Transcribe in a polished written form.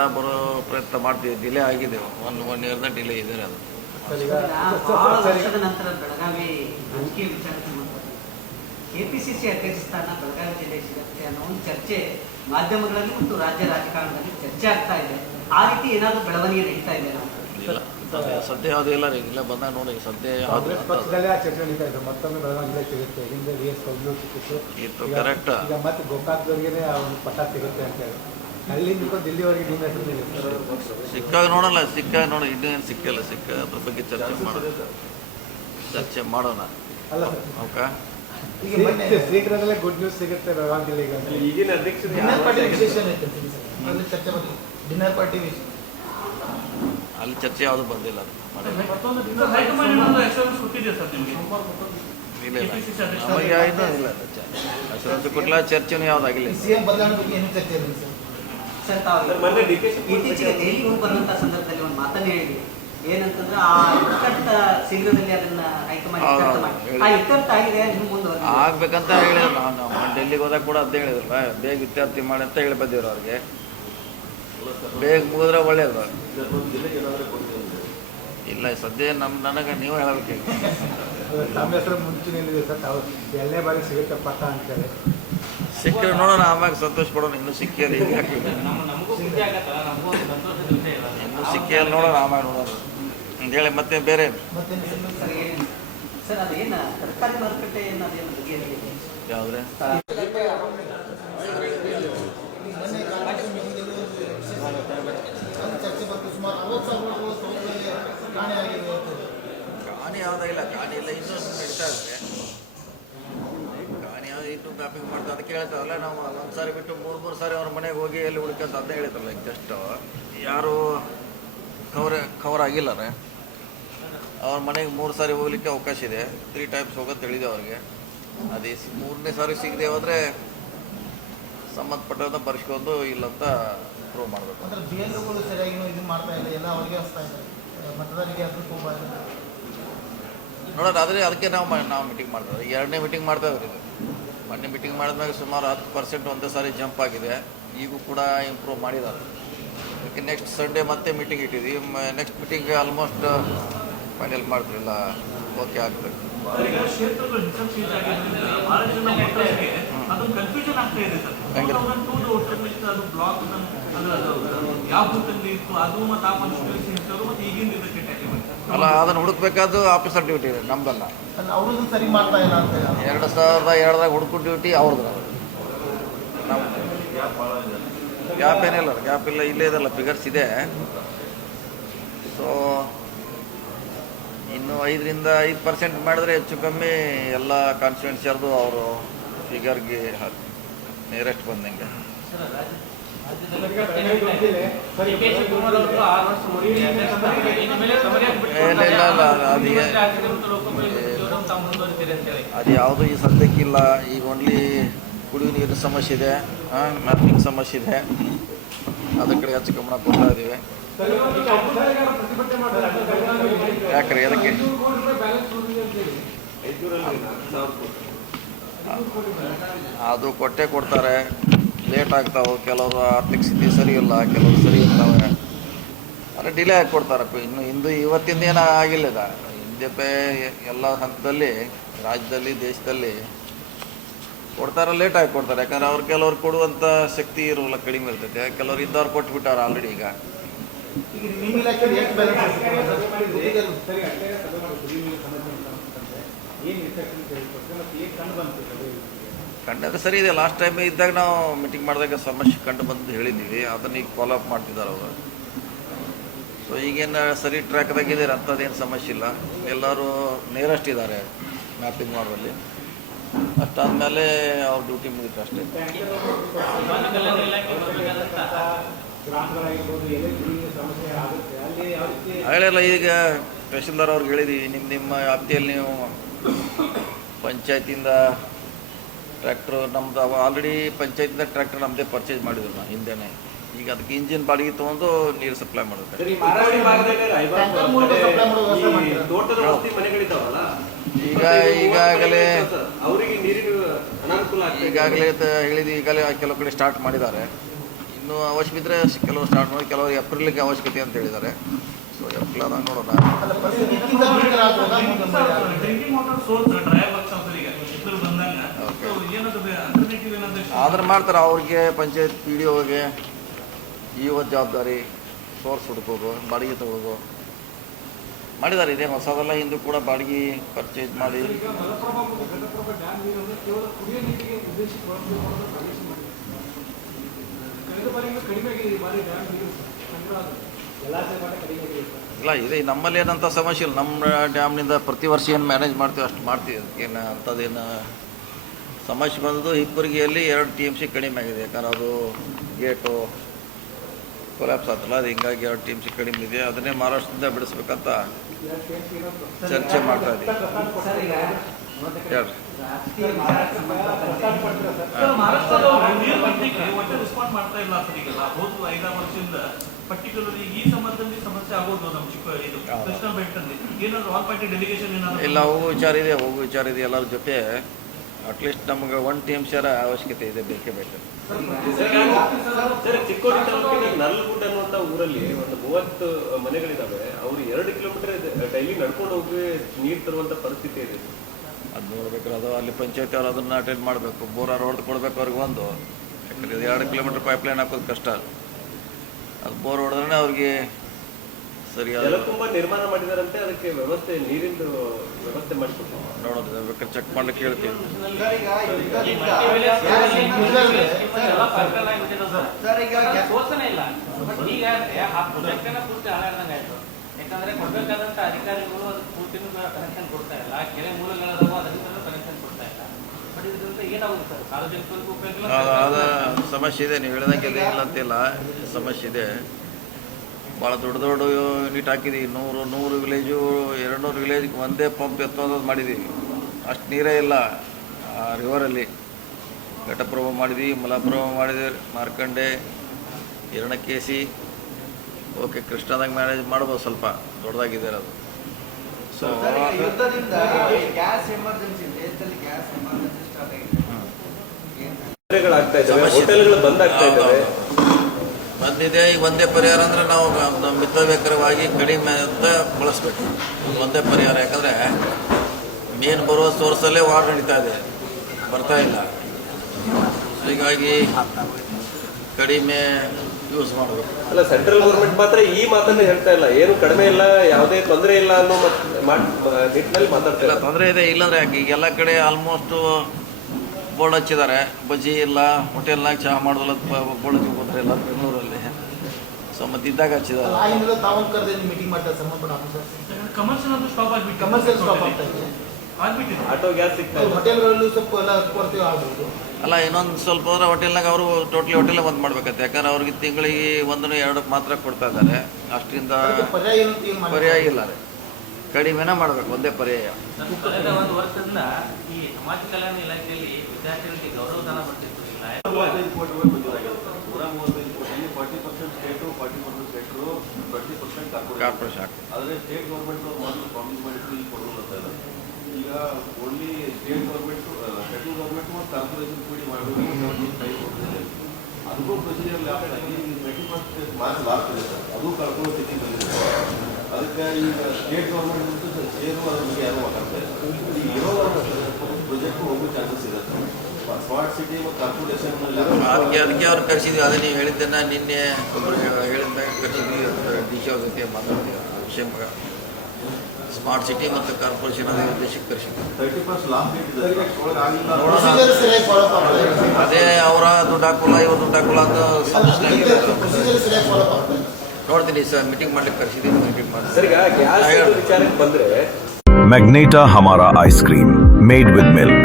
ಎಲ್ಲ ಬರೋ ಪ್ರಯತ್ನ ಮಾಡ್ತೀವಿ. ಡಿಲೇ ಆಗಿದೆ, ಒನ್ ಇಯರ್ನ ಡಿಲೇ ಇದೆ. ಅದು ವರ್ಷದ ನಂತರ ಬೆಳಗಾವಿ ರಾಜಕೀಯ ವಿಚಾರಕ್ಕೆ ಕೆಪಿಸಿಸಿ ಅಧ್ಯಕ್ಷ ಸ್ಥಾನ ಬೆಳಗಾವಿ ಜಿಲ್ಲೆ ಸಿಗುತ್ತೆ ಅನ್ನೋ ಒಂದು ಚರ್ಚೆ ಮಾಧ್ಯಮಗಳಲ್ಲಿ ಮತ್ತು ರಾಜ್ಯ ರಾಜಕಾರಣದಲ್ಲಿ ಚರ್ಚೆ ಆಗ್ತಾ ಇದೆ. ಆ ರೀತಿ ಏನಾದರೂ ಬೆಳವಣಿಗೆ ನಡೀತಾ ಇದೆ? ಇಲ್ಲ, ಸದ್ಯ ಯಾವುದೂ ಇಲ್ಲ ರೀ. ಇಲ್ಲ ಬಂದಾಗ ನೋಡಿ, ಸದ್ಯ ಪಕ್ಷದಲ್ಲೇ ಚರ್ಚೆ ನಡೀತಾ ಇದೆ. ಮತ್ತೊಮ್ಮೆ ಬೆಳಗಾವಿ ಜಿಲ್ಲೆ ಸಿಗುತ್ತೆ, ಹಿಂದೆ VS ಕಬ್ಲು ಸಿಕ್ಕಿತ್ತು, ಇದು ಕರೆಕ್ಟ್. ಈಗ ಮತ್ತೆ ಗೋಕಾಕ್ದವ್ರಿಗೆ ಒಂದು ಪಟ್ಟ ಸಿಗುತ್ತೆ ಅಂತ ಹೇಳಿ ಅಲ್ಲಿಂದ ದಿಲ್ಲಿವರೆಗೆ ನಿಮ್ಮ ಹೆಸರು ಸಿಕ್ಕಾಗ ನೋಡಲ್ಲ, ಸಿಕ್ಕಾಗ ನೋಡಿ. ಇನ್ನೇನು ಸಿಕ್ಕಿಲ್ಲ, ಅದ್ರ ಬಗ್ಗೆ ಚರ್ಚೆ ಮಾಡೋಣ. ಅಲ್ಲ ಓಕೆ, ಈಗ ಶೀಘ್ರದಲ್ಲೇ ಗುಡ್ ನ್ಯೂಸ್ ಸಿಗುತ್ತೆ ಬೆಳಗಾವಿ ಜಿಲ್ಲೆಗೆ. ಈಗಿನ ಡಿನ್ನರ್ ಪಾರ್ಟಿ ಅಲ್ಲಿ ಚರ್ಚೆ ಯಾವುದು ಬಂದಿಲ್ಲ. ಇಲ್ಲ ಇಲ್ಲ, ನಮಗೆ ಇನ್ನೂ ಇಲ್ಲ ಅಷ್ಟೊಂದು ಕೊಟ್ಟಲ ಚರ್ಚೆನೂ ಯಾವುದಾಗಿಲ್ಲ. ಸರ್, ತಾವು ಇತ್ತೀಚೆಗೆ ದೆಹಲಿಗೆ ಹೋಗಿ ಬರುವಂತಹ ಸಂದರ್ಭದಲ್ಲಿ ಒಂದು ಮಾತನ್ನು ಹೇಳಿದ್ವಿ. ಏನಂತಂದ್ರೆ ಆ ಇಕ್ಕಟ್ಟ ಶೀಘ್ರದಲ್ಲಿ ಅದನ್ನ ಹೈಕಮಾಂಡ್ ಆ ಇಕ್ಕಟ್ಟು ಆಗಿದೆ, ನಿಮ್ಮ ಮುಂದೆ ಆಗ್ಬೇಕಂತ ಹೇಳಿದ್ರು. ನಾವು ಡೆಲ್ಲಿಗೆ ಹೋದಾಗ ಕೂಡ ಅದೇ ಹೇಳಿದ್ರಲ್ಲ, ಬೇಗ ಇತ್ಯರ್ಥ ಮಾಡಿ ಅಂತ ಹೇಳಿ ಬಂದಿದ್ರು ಅವ್ರಿಗೆ. ಬೇಗ ಮುಗಿದ್ರೆ ಒಳ್ಳೇದು. ಇಲ್ಲ, ಸದ್ಯ ನನಗೆ ನೀವು ಹೇಳಬೇಕು. ತಮ್ಮ ಹೆಸರು ಮುಂಚೂಣಿಯಲ್ಲಿದೆ ಸರ್, ತಾವು ಎಲ್ಲೇ ಬಾರಿ ಸಿಗುತ್ತೆ ಪಟ್ಟ ಅಂತೇಳಿ. ಸಿಕ್ಕರೆ ನೋಡೋಣ, ಆಮ್ಯಾಗ ಸಂತೋಷ ಪಡೋಣ. ಇನ್ನೂ ಸಿಕ್ಕಿಲ್ಲ, ಈಗ ಇನ್ನೂ ಸಿಕ್ಕಿಲ್ಲ, ನೋಡೋಣ ಆಮ್ಯಾಗ ನೋಡೋಣ ಅಂತೇಳಿ. ಮತ್ತೆ ಬೇರೆ ಸರ್ ಅದೇನು ತರಕಾರಿ ಮಾರುಕಟ್ಟೆ ಅದೇನು ಬಗೆಹರಿದಿದೆ? ಯಾವುದ್ರೆ ಕಾಣಿ ಯಾವುದಾಗಿಲ್ಲ, ಕಾಣಿ ಇಲ್ಲ, ಇನ್ನೂ ನಡೀತಾ ಇದೆ. ಕಾಣಿ ಯಾವ್ದು ಇನ್ನೂ ಮ್ಯಾಪಿಂಗ್ ಮಾಡ್ತಾ ಅದಕ್ಕೆ ಹೇಳ್ತಾರಲ್ಲ. ನಾವು ಒಂದು ಸಾರಿ ಬಿಟ್ಟು ಮೂರು ಸಾರಿ ಅವ್ರ ಮನೆಗೆ ಹೋಗಿ ಎಲ್ಲಿ ಹುಡುಕಂತ ಅದನ್ನೇ ಹೇಳ್ತಾರಲ್ಲ. ಈಗ ಜಸ್ಟ್ ಯಾರು ಕವರ್ ಆಗಿಲ್ಲರೆ ಅವ್ರ ಮನೆಗೆ 3 ಸಾರಿ ಹೋಗ್ಲಿಕ್ಕೆ ಅವಕಾಶ ಇದೆ. 3 ಟೈಮ್ಸ್ ಹೋಗೋದು ಹೇಳಿದೆ ಅವ್ರಿಗೆ. ಅದೇ 3ನೇ ಸಾರಿ ಸಿಗದೆ ಹೋದರೆ ಸಂಬಂಧಪಟ್ಟದ ಬರ್ಸ್ಕೊಂಡು ಇಲ್ಲಂತ ಪ್ರೂವ್ ಮಾಡಬೇಕು. ನೋಡೋಣ, ಆದರೆ ಅದಕ್ಕೆ ನಾವು ಮೀಟಿಂಗ್ ಮಾಡ್ತೇವೆ. 2ನೇ ಮೀಟಿಂಗ್ ಮಾಡ್ತಾ ಇದ್ರಿ. ಮೊನ್ನೆ ಮೀಟಿಂಗ್ ಮಾಡಿದ್ಮೇಲೆ ಸುಮಾರು 10% ಒಂದೇ ಸಾರಿ ಜಂಪ್ ಆಗಿದೆ. ಈಗೂ ಕೂಡ ಇಂಪ್ರೂವ್ ಮಾಡಿದ್ದಾರೆ. ಅದಕ್ಕೆ ನೆಕ್ಸ್ಟ್ ಸಂಡೇ ಮತ್ತೆ ಮೀಟಿಂಗ್ ಇಟ್ಟಿದ್ವಿ. ನೆಕ್ಸ್ಟ್ ಮೀಟಿಂಗ್ ಆಲ್ಮೋಸ್ಟ್ ಫೈನಲ್ ಮಾಡ್ತಿರಲ್ಲ, ಓಕೆ ಆಗಬೇಕು. ಅಲ್ಲ, ಅದನ್ನು ಹುಡುಕ್ಬೇಕಾದ್ದು ಆಫೀಸರ್ ಡ್ಯೂಟಿ ಇದೆ, ನಮ್ದಲ್ಲ. 2002ದಾಗ ಹುಡುಕು ಡ್ಯೂಟಿ ಅವ್ರದ್ದು. ನಾವು ಗ್ಯಾಪ್ ಏನಿಲ್ಲ, ಗ್ಯಾಪ್ ಇಲ್ಲ, ಇಲ್ಲೇ ಇದಲ್ಲ, ಫಿಗರ್ಸ್ ಇದೆ. ಸೊ ಇನ್ನು 5% ಮಾಡಿದ್ರೆ ಹೆಚ್ಚು ಕಮ್ಮಿ ಎಲ್ಲ ಕಾನ್ಸ್ಟಿಟ್ಯೂನ್ಸಿಯರ್ದು ಅವರು ಫಿಗರ್ಗೆ ನಿಯರೆಸ್ಟ್ ಬಂದಂಗೆ. ಅದು ಯಾವುದು ಈ ಸದ್ಯಕ್ಕಿಲ್ಲ. ಈಗ ಓನ್ಲಿ ಕುಡಿಯುವ ನೀರಿನ ಸಮಸ್ಯೆ ಇದೆ, ಮ್ಯಾಪಿಂಗ್ ಸಮಸ್ಯೆ ಇದೆ. ಅದ್ರ ಕಡೆ ಹೆಚ್ಚು ಗಮನ ಕೊಡ್ತಾ ಇದ್ದೀವಿ. ಯಾಕ್ರಿ ಅದಕ್ಕೆ ಅದು ಕೊಡ್ತಾರೆ. ಲೇಟ್ ಆಗ್ತಾವೆ. ಕೆಲವರು ಆರ್ಥಿಕ ಸ್ಥಿತಿ ಸರಿ ಇಲ್ಲ, ಕೆಲವರು ಸರಿ ಇರ್ತವೆ. ಆದರೆ ಡಿಲೇ ಆಗಿ ಕೊಡ್ತಾರೆ. ಇನ್ನು ಇವತ್ತಿಂದ ಏನೂ ಆಗಿಲ್ಲ. ಹಿಂದೆ ಎಲ್ಲ ಹಂತದಲ್ಲಿ ರಾಜ್ಯದಲ್ಲಿ ದೇಶದಲ್ಲಿ ಕೊಡ್ತಾರೆ, ಲೇಟಾಗಿ ಕೊಡ್ತಾರೆ. ಯಾಕಂದ್ರೆ ಅವ್ರು ಕೆಲವ್ರು ಕೊಡುವಂಥ ಶಕ್ತಿ ಇರೋಲ್ಲ, ಕಡಿಮೆ ಇರ್ತೈತೆ. ಕೆಲವ್ರು ಇದ್ದವ್ರು ಕೊಟ್ಬಿಟ್ಟಾರೆ ಆಲ್ರೆಡಿ. ಈಗ ಕಂಡಾಗ ಸರಿ ಇದೆ. ಲಾಸ್ಟ್ ಟೈಮ್ ಇದ್ದಾಗ ನಾವು ಮೀಟಿಂಗ್ ಮಾಡಿದಾಗ ಸಮಸ್ಯೆ ಕಂಡು ಬಂದು ಹೇಳಿದ್ದೀವಿ. ಅದನ್ನು ಈಗ ಫಾಲೋ ಅಪ್ ಮಾಡ್ತಿದ್ದಾರೆ ಅವರು. ಸೊ ಈಗೇನು ಸರಿ ಟ್ರ್ಯಾಕ್ದಾಗಿದೆ, ಅಂಥದ್ದೇನು ಸಮಸ್ಯೆ ಇಲ್ಲ. ಎಲ್ಲರೂ ನಿಯರೆಸ್ಟ್ ಇದ್ದಾರೆ ಮ್ಯಾಪಿಂಗ್ ಮಾಡುವಲ್ಲಿ. ಅಷ್ಟಾದಮೇಲೆ ಅವ್ರ ಡ್ಯೂಟಿ ಮುಗಿತು ಅಷ್ಟೇ. ಹೇಳಿಲ್ಲ, ಈಗ ತಹಶೀಲ್ದಾರ್ ಅವ್ರಿಗೆ ಹೇಳಿದ್ದೀವಿ, ನಿಮ್ಮ ವ್ಯಾಪ್ತಿಯಲ್ಲಿ ನೀವು ಪಂಚಾಯತಿಂದ ಟ್ರ್ಯಾಕ್ಟ್ರು ನಮ್ದು ಆಲ್ರೆಡಿ ಪಂಚಾಯತಿಂದ ಟ್ರ್ಯಾಕ್ಟರ್ ನಮ್ಮದೇ ಪರ್ಚೇಸ್ ಮಾಡಿದ್ರು ನಾವು ಹಿಂದೆನೇ. ಈಗ ಅದಕ್ಕೆ ಇಂಜಿನ್ ಬಾಡಿಗೆ ತೊಗೊಂಡು ನೀರು ಸಪ್ಲೈ ಮಾಡೋದು. ಈಗಾಗಲೇ ಹೇಳಿದ್ವಿ. ಈಗಾಗಲೇ ಕೆಲವು ಕಡೆ ಸ್ಟಾರ್ಟ್ ಮಾಡಿದ್ದಾರೆ. ಇನ್ನು ಅವಶ್ಯ ಬಿದ್ದರೆ ಕೆಲವರು ಸ್ಟಾರ್ಟ್ ಮಾಡಿ, ಕೆಲವರು ಏಪ್ರಿಲ್ಗೆ ಅವಶ್ಯಕತೆ ಅಂತ ಹೇಳಿದ್ದಾರೆ. ಸೊ ಏಪ್ರಿಲ್ ಆದಾಗ ನೋಡೋಣ. ಆದ್ರೆ ಮಾಡ್ತಾರೆ. ಅವ್ರಿಗೆ ಪಂಚಾಯತ್ ಪಿ ಡಿ ಒಗೆ ಇವತ್ತು ಜವಾಬ್ದಾರಿ ಸೋರ್ಸ್ ಹುಡುಕೋದು, ಬಾಡಿಗೆ ತಗೊಳ್ಳೋದು ಮಾಡಿದ್ದಾರೆ. ಇದೇ ಹೊಸದೆಲ್ಲ ಹಿಂದೂ ಕೂಡ ಬಾಡಿಗೆ ಪರ್ಚೇಸ್ ಮಾಡಿ ಇಲ್ಲ ಇದೆ. ನಮ್ಮಲ್ಲಿ ಏನಂತ ಸಮಸ್ಯೆ ಇಲ್ಲ. ನಮ್ಮ ಡ್ಯಾಮ್ನಿಂದ ಪ್ರತಿ ವರ್ಷ ಏನು ಮ್ಯಾನೇಜ್ ಮಾಡ್ತೀವಿ ಅಷ್ಟು ಮಾಡ್ತೀವಿ. ಅದಕ್ಕೇನು ಅಂಥದ್ದೇನು ಸಮಸ್ಯೆ ಬಂದದ್ದು ಹಿಪ್ಪರಿಗೆಯಲ್ಲಿ 2 TMC ಕಡಿಮೆ ಆಗಿದೆ. ಯಾಕಂದ್ರೆ ಅದು ಗೇಟು ಕೊಲ್ಯಾಪ್ಸ್ ಆಗ್ತಲ್ಲ, ಅದು ಹಿಂಗಾಗಿ 2 TMC ಕಡಿಮೆ ಇದೆ. ಅದನ್ನೇ ಮಹಾರಾಷ್ಟ್ರದಿಂದ ಬಿಡಿಸ್ಬೇಕಂತ ಚರ್ಚೆ ಮಾಡ್ತಾ ಇದ್ದೀವಿ. ಇಲ್ಲ, ಹೋಗೋ ವಿಚಾರ ಇದೆ. ಎಲ್ಲರ ಜೊತೆ ಅಟ್ಲೀಸ್ಟ್ ನಮ್ಗೆ 1 TMC ಅವಶ್ಯಕತೆ ಇದೆ, ಬೇಕೇ ಬೇಕು. ಚಿಕ್ಕೋಡಿ ತಾಲೂಕಿನ ನಲ್ಗುಡ್ ಅನ್ನುವಂತ ಊರಲ್ಲಿ ಒಂದು 30 ಮನೆಗಳಿದಾವೆ. ಅವರು 2 ಕಿಲೋಮೀಟರ್ ಡೈಲಿ ನಡ್ಕೊಂಡು ಹೋಗಿ ನೀರು ತರುವಂತ ಪರಿಸ್ಥಿತಿ ಇದೆ. ಅದು ನೋಡ್ಬೇಕಾದ್ರೆ ಅದು ಅಲ್ಲಿ ಪಂಚಾಯತಿ ಅವ್ರು ಅದನ್ನ ಅಟೆಂಡ್ ಮಾಡಬೇಕು. ಬೋರ್ ಹೊಡೆದು ಕೊಡ್ಬೇಕು ಅವ್ರಿಗೆ ಒಂದು. ಯಾಕಂದರೆ 2 ಕಿಲೋಮೀಟರ್ ಪೈಪ್ಲೈನ್ ಹಾಕೋದು ಕಷ್ಟ. ಅದು ಬೋರ್ ಹೊಡೆದ್ರೆ ಅವ್ರಿಗೆ ಸರಿಯಾದ ಜಲಕುಂಭ ನಿರ್ಮಾಣ ಮಾಡಿದಾರಂತೆ. ಅದಕ್ಕೆ ವ್ಯವಸ್ಥೆ, ನೀರಿಂದು ವ್ಯವಸ್ಥೆ ಮಾಡಿಕೊಡ್ತಾರೆ. ನೋಡೋದು ಬೇಕಾದ್ರೆ ಚೆಕ್ ಮಾಡ್ಲಿಕ್ಕೆ ಹೇಳ್ತೀವಿ. ಯಾಕಂದ್ರೆ ಕೊಡ್ಬೇಕಾದಂತ ಅಧಿಕಾರಿಗಳು ಅದು ಪೂರ್ತಿನೂ ಕನೆಕ್ಷನ್ ಕೊಡ್ತಾ ಇಲ್ಲ. ಕೆರೆ ಮೂಲಗಳದಾವ, ಅದರಿಂದ ಕನೆಕ್ಷನ್ ಕೊಡ್ತಾ ಇಲ್ಲ. ಬಟ್ ಇದರಿಂದ ಏನಾಗುತ್ತೆ ಸರ್? ಸಾರ್ವಜನಿಕರಿಗೂ ಉಪಯೋಗ ಅದ ಸಮಸ್ಯೆ ಇದೆ. ನೀವು ಹೇಳಿದಂಗೆ ಇಲ್ಲ ಅಂತಿಲ್ಲ, ಸಮಸ್ಯೆ ಇದೆ. ಭಾಳ ದೊಡ್ಡ ಯೂನಿಟ್ ಹಾಕಿದ್ದೀವಿ. 100 ವಿಲೇಜು, 200 ವಿಲೇಜ್ಗೆ ಒಂದೇ ಪಂಪ್ ಎತ್ತೋದು ಮಾಡಿದ್ದೀವಿ. ಅಷ್ಟು ನೀರೇ ಇಲ್ಲ ಆ ರಿವರಲ್ಲಿ. ಘಟಪ್ರಭ ಮಾಡಿದ್ವಿ, ಮಲಪ್ರಭ ಮಾಡಿದ್ವಿ, ಮಾರ್ಕಂಡೆ, ಹಿರಣ್ಯಕೇಶಿ. ಓಕೆ, ಕೃಷ್ಣದಾಗ ಮ್ಯಾನೇಜ್ ಮಾಡ್ಬೋದು. ಸ್ವಲ್ಪ ದೊಡ್ಡದಾಗಿದೆ ಅದು. ಸೊ ಬಂದಿದೆ. ಈಗ ಒಂದೇ ಪರಿಹಾರ ಅಂದರೆ ನಾವು ಮಿತವ್ಯಕರವಾಗಿ ಕಡಿಮೆ ಅಂತ ಬಳಸ್ಬೇಕು. ಒಂದೇ ಪರಿಹಾರ. ಯಾಕಂದರೆ ಮೇನ್ ಬರುವ ಸೋರ್ಸಲ್ಲೇ ವಾರ್ ನಡೀತಾ ಇದೆ, ಬರ್ತಾ ಇಲ್ಲ. ಹೀಗಾಗಿ ಕಡಿಮೆ ಯೂಸ್ ಮಾಡಬೇಕು. ಅಲ್ಲ, ಸೆಂಟ್ರಲ್ ಗೌರ್ಮೆಂಟ್ ಮಾತ್ರ ಈ ಮಾತನ್ನ ಹೇಳ್ತಾ ಇಲ್ಲ. ಏನು ಕಡಿಮೆ ಇಲ್ಲ, ಯಾವುದೇ ತೊಂದರೆ ಇಲ್ಲ ಅನ್ನೋ ನಿಟ್ಟಿನಲ್ಲಿ ಮಾತಾಡ್ತಾ ಇಲ್ಲ. ತೊಂದರೆ ಇದೆ ಇಲ್ಲಾಂದ್ರೆ ಯಾಕೆ? ಈಗ ಎಲ್ಲ ಕಡೆ ಆಲ್ಮೋಸ್ಟ್ ಬೋರ್ಡ್ ಹಚ್ಚಿದ್ದಾರೆ. ಬಜ್ಜಿ ಇಲ್ಲ, ಹೋಟೆಲ್ನಾಗ ಚಹಾ ಮಾಡೋದಿಲ್ಲ, ಬೋರ್ಡ್ ಹಚ್ಚಿ ಹೋದ್ರೆ ಎಲ್ಲ ಬೆಂಗಳೂರಲ್ಲಿ. ಸೊ ಮತ್ತೆ ಇದ್ದಾಗ ಹಚ್ಚಿದ್ದಾರೆ. ಆಟೋ ಗ್ಯಾಸ್ ಸಿಗ್ತಾ ಅಲ್ಲ, ಇನ್ನೊಂದು ಸ್ವಲ್ಪ ಹೋದ್ರೆ ಹೋಟೆಲ್ನಾಗ ಅವರು ಟೋಟಲಿ ಹೋಟೆಲ್ ಬಂದ್ ಮಾಡ್ಬೇಕಂತೆ. ಯಾಕಂದ್ರೆ ಅವ್ರಿಗೆ ತಿಂಗಳಿಗೆ 1-2 ಮಾತ್ರ ಕೊಡ್ತಾ ಇದ್ದಾರೆ. ಅಷ್ಟರಿಂದ ಪರ್ಯಾಯ ಇಲ್ಲ ರೀ, ಕಡಿಮೆನ ಮಾಡ್ಬೇಕು. ಒಂದೇ ಪರ್ಯಾಯ. ಕಳೆದ 1 ವರ್ಷದಿಂದ ಈ ಸಮಾಜ ಕಲ್ಯಾಣ ಇಲಾಖೆಯಲ್ಲಿ ವಿದ್ಯಾರ್ಥಿಗಳಿಗೆ ಗೌರವಧನ ಬರ್ತಿತ್ತು. 35 ಕೋಟಿ ರೂಪಾಯಿ ಮಂಜೂರಾಗಿದೆ. 135 ಕೋಟಿಯಲ್ಲಿ 40% ಸ್ಟೇಟು, 40% ಸೆಂಟ್ರು, 20% ಕಾರ್ಪೊರೇಷನ್. ಆದರೆ ಸ್ಟೇಟ್ ಗೌರ್ಮೆಂಟ್ ಮೊದಲು ಪ್ರಾಮಿಸ್ ಮಾಡಿದ್ರು, ಈಗ ಕೊಡೋದು ಅಂತ ಇಲ್ಲ. ಈಗ only state government, central government ಮತ್ತು ಕಾರ್ಪೊರೇಷನ್ ಕೂಡಿ ಮಾಡಬೇಕು. ಅದಕ್ಕೂ ಪ್ರೊಸೀಜರ್ ಲ್ಯಾಪ್ಸ್ ಆಗಿ 21 ಮಾರ್ಚ್ ಲಾಸ್ಟ್ ಇದೆ ಸರ್. ಅದು ಕಳ್ಕೊಳ್ಳೋ ಸ್ಥಿತಿ ಬಂದಿದೆ. ಅದಕ್ಕೆ ಈಗ ಸ್ಟೇಟ್ ಗೌರ್ಮೆಂಟ್ ಸೇರು ಅದ್ರ ಬಗ್ಗೆ ಯಾರು ಮಾತಾಡ್ತಾ ಇಲ್ಲ. ಈಗ ಇರೋ ಪ್ರೊಜೆಕ್ಟ್ ಹೋಗೋ ಚಾನ್ಸಸ್ ಇದೆ ಸರ್. ಸ್ಮಾರ್ಟ್ ಸಿಟಿ ಮತ್ತು ಕಾರ್ಪೊರೇಷನ್ ಅದಕ್ಕೆ ಅವ್ರು ಕರೆಸಿದ್ವಿ. ಅದೇ ನೀವು ಹೇಳಿದ್ದನ್ನ ನಿನ್ನೆ ಹೇಳಿದ್ದಾಗ ಕರೆಸಿದ್ವಿ. ಡಿ.ಸಿ ಅವ್ರ ಜೊತೆ ಮಾತಾಡ್ತೀವಿ ವಿಷಯ. ಸ್ಮಾರ್ಟ್ ಸಿಟಿ ಮತ್ತು ಕಾರ್ಪೊರೇಷನ್ ಅದೇ ಉದ್ದೇಶಕ್ಕೆ ಕರೆಸಿದ್ವಿ. 31st ಲಾಸ್ಟ್ ಡೇಟ್ ಇದೆ. ಅದೇ ಅವರ ದುಡ್ಡು ಹಾಕೋಲ್ಲ, ಇವ್ರ ದುಡ್ಡು ಹಾಕೋಲ್ಲ ಅಂತ ನೋಡ್ತೀನಿ ಸರ್. ಮೀಟಿಂಗ್ ಮಾಡ್ಲಿಕ್ಕೆ ಕರೆಸಿದ್ದೀವಿ, ಮೀಟಿಂಗ್ ಮಾಡಿ. ಸರ್, ಈಗ ಗ್ಯಾಸ್ ವಿಚಾರಕ್ಕೆ ಬಂದ್ರೆ मैग्नेटा हमारा आइसक्रीम मेड विद मिल्क